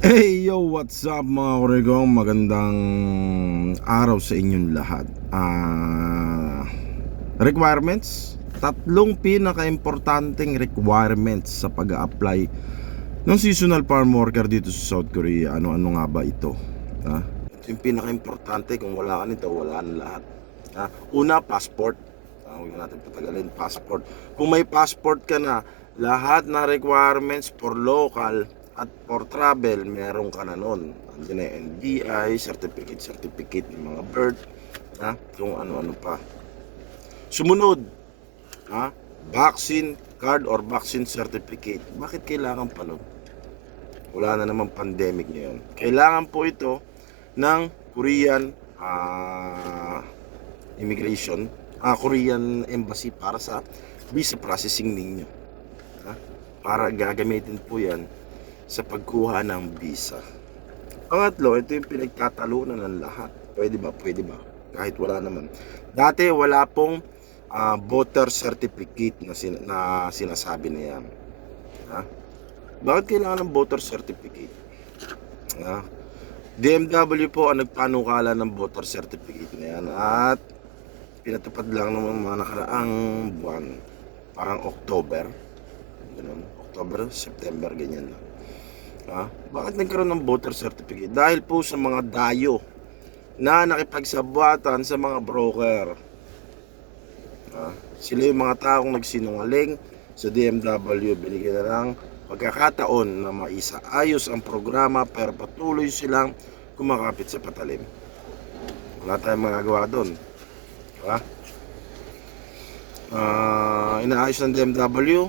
Hey yo, what's up mga kurigong? Magandang araw sa inyong lahat. Ah, requirements? Tatlong pinaka-importanting requirements sa pag apply ng seasonal farm worker dito sa South Korea. Ano-ano nga ba ito? Ha? Ito yung pinaka-importante. Kung wala ka nito, wala na lahat. Ha? Una, passport. Ah, huwag na natin patagalin, passport. Kung may passport ka na, lahat na requirements for local at for travel, meron ka na nun. Andiyan na yung NBI, certificate, certificate ng mga birth, ha? kung ano-ano pa. Sumunod, ha? vaccine card or vaccine certificate. Bakit kailangan pa nun? Wala na naman pandemic ngayon. Kailangan po ito ng Korean ah, immigration, ah, Korean embassy para sa visa processing ninyo. Ha? Para gagamitin po yan sa pagkuha ng visa. Pangatlo, ito yung pinagtatalunan ng lahat. Pwede ba? Pwede ba? Kahit wala naman. Dati wala pong ah, voter certificate na, sin- na sinasabi na yan. Ha? Bakit kailangan ng voter certificate? Ha? DMW po ang nagpanukala ng voter certificate na yan at pinatupad lang ng mga nakaraang buwan. Parang October. Ganun. October, September, ganyan lang. Ha? Bakit nagkaroon ng voter certificate? Dahil po sa mga dayo na nakipagsabuatan sa mga broker. Ha? Sila yung mga taong nagsinungaling sa DMW. Binigyan na lang pagkakataon na maisaayos ang programa pero patuloy silang kumakapit sa patalim. Wala tayong magagawa doon. Ha? Ah, inaayos ng DMW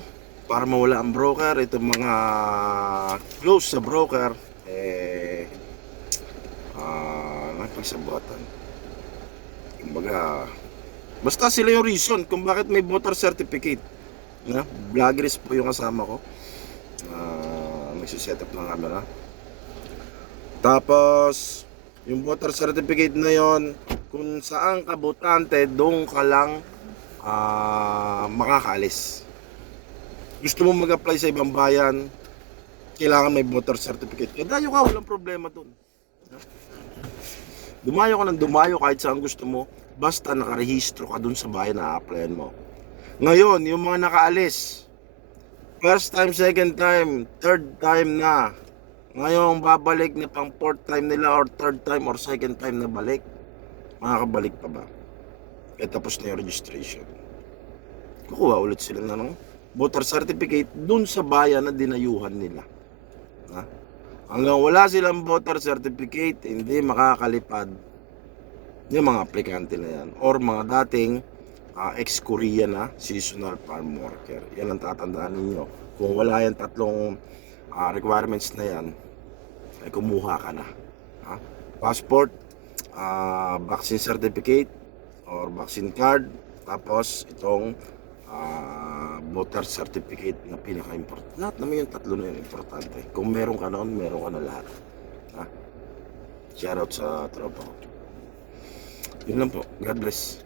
para mawala ang broker, itong mga close sa broker, eh, ah, nakipagsabuatan. Kumbaga, basta sila yung reason kung bakit may voter certificate. Na, vloggerist po yung kasama ko. Ah, nagsiset up ng camera. Tapos, yung voter certificate na yon kung saan ka botante, doon ka lang ah, makakaalis gusto mo mag-apply sa ibang bayan, kailangan may voter certificate. Kaya dayo ka, walang problema dun. Dumayo ka ng dumayo kahit saan gusto mo, basta nakarehistro ka dun sa bayan na applyan mo. Ngayon, yung mga nakaalis, first time, second time, third time na, ngayon babalik na pang fourth time nila or third time or second time na balik, makakabalik pa ba? Eh tapos na yung registration. Kukuha ulit sila na ng voter certificate dun sa bayan na dinayuhan nila. Ha? Hanggang wala silang voter certificate, hindi makakalipad yung mga aplikante na yan. Or mga dating ah, ex-Korean na seasonal farm worker. Yan ang tatandaan ninyo. Kung wala yan tatlong ah, requirements na yan, ay kumuha ka na. Ha? Passport, ah, vaccine certificate, or vaccine card, tapos itong ah, voter certificate na pinaka-important. Lahat naman yung tatlo na yun importante. Kung meron ka noon, meron ka na lahat. Ha? Shoutout sa tropa ko. Yun lang po. God bless.